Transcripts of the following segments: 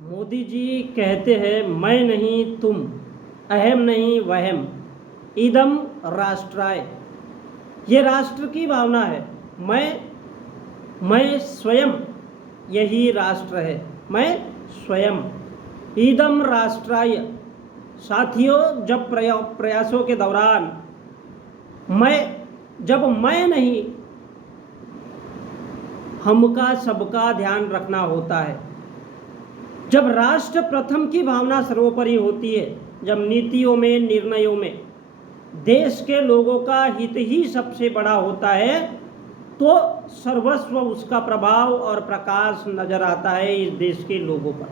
मोदी जी कहते हैं मैं नहीं तुम, अहम नहीं वहम, इदम राष्ट्राय। ये राष्ट्र की भावना है। मैं स्वयं, यही राष्ट्र है। मैं स्वयं, इदम राष्ट्राय। साथियों, जब प्रयासों के दौरान जब मैं नहीं, हमका सबका ध्यान रखना होता है। जब राष्ट्र प्रथम की भावना सर्वोपरि होती है, जब नीतियों में, निर्णयों में देश के लोगों का हित ही सबसे बड़ा होता है, तो सर्वस्व उसका प्रभाव और प्रकाश नजर आता है इस देश के लोगों पर।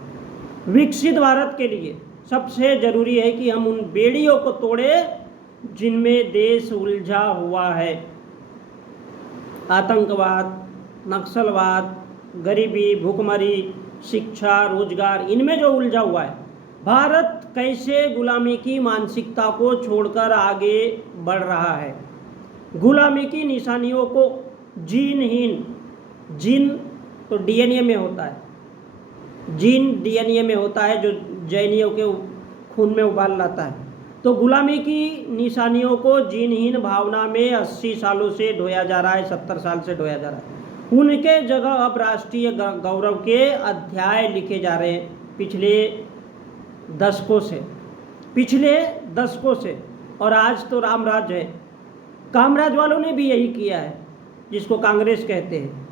विकसित भारत के लिए सबसे जरूरी है कि हम उन बेड़ियों को तोड़े जिनमें देश उलझा हुआ है। आतंकवाद, नक्सलवाद, गरीबी, भूखमरी, शिक्षा, रोजगार, इनमें जो उलझा हुआ है। भारत कैसे गुलामी की मानसिकता को छोड़कर आगे बढ़ रहा है। गुलामी की निशानियों को जीनहीन, जीन तो डीएनए में होता है, जीन डीएनए में होता है जो जैनियों के खून में उबाल लाता है। तो गुलामी की निशानियों को जीनहीन भावना में 80 सालों से ढोया जा रहा है, 70 साल से ढोया जा रहा है। उनके जगह अब राष्ट्रीय गौरव के अध्याय लिखे जा रहे हैं पिछले दशकों से। और आज तो रामराज है। कामराज वालों ने भी यही किया है, जिसको कांग्रेस कहते हैं।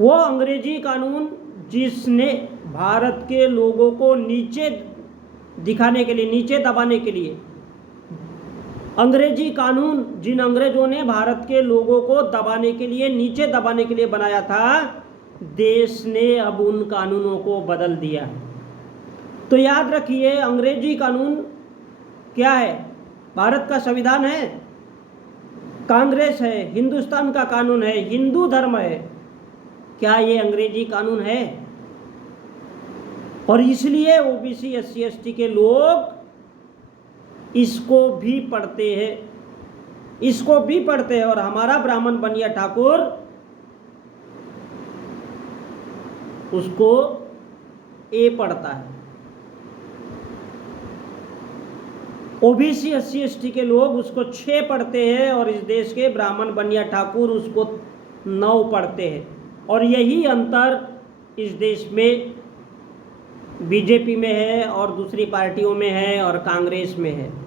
वो अंग्रेजी कानून जिसने भारत के लोगों को नीचे दिखाने के लिए, नीचे दबाने के लिए, अंग्रेजी कानून जिन अंग्रेजों ने भारत के लोगों को दबाने के लिए, नीचे दबाने के लिए बनाया था, देश ने अब उन कानूनों को बदल दिया। तो याद रखिए, अंग्रेजी कानून क्या है? भारत का संविधान है, कांग्रेस है, हिंदुस्तान का कानून है, हिंदू धर्म है। क्या ये अंग्रेजी कानून है? और इसलिए ओबीसी, एससी, एसटी के लोग इसको भी पढ़ते हैं। और हमारा ब्राह्मण बनिया ठाकुर उसको ए पढ़ता है। ओबीसी, एससी, एसटी के लोग उसको 6 पढ़ते हैं और इस देश के ब्राह्मण बनिया ठाकुर उसको 9 पढ़ते हैं। और यही अंतर इस देश में बीजेपी में है और दूसरी पार्टियों में है और कांग्रेस में है।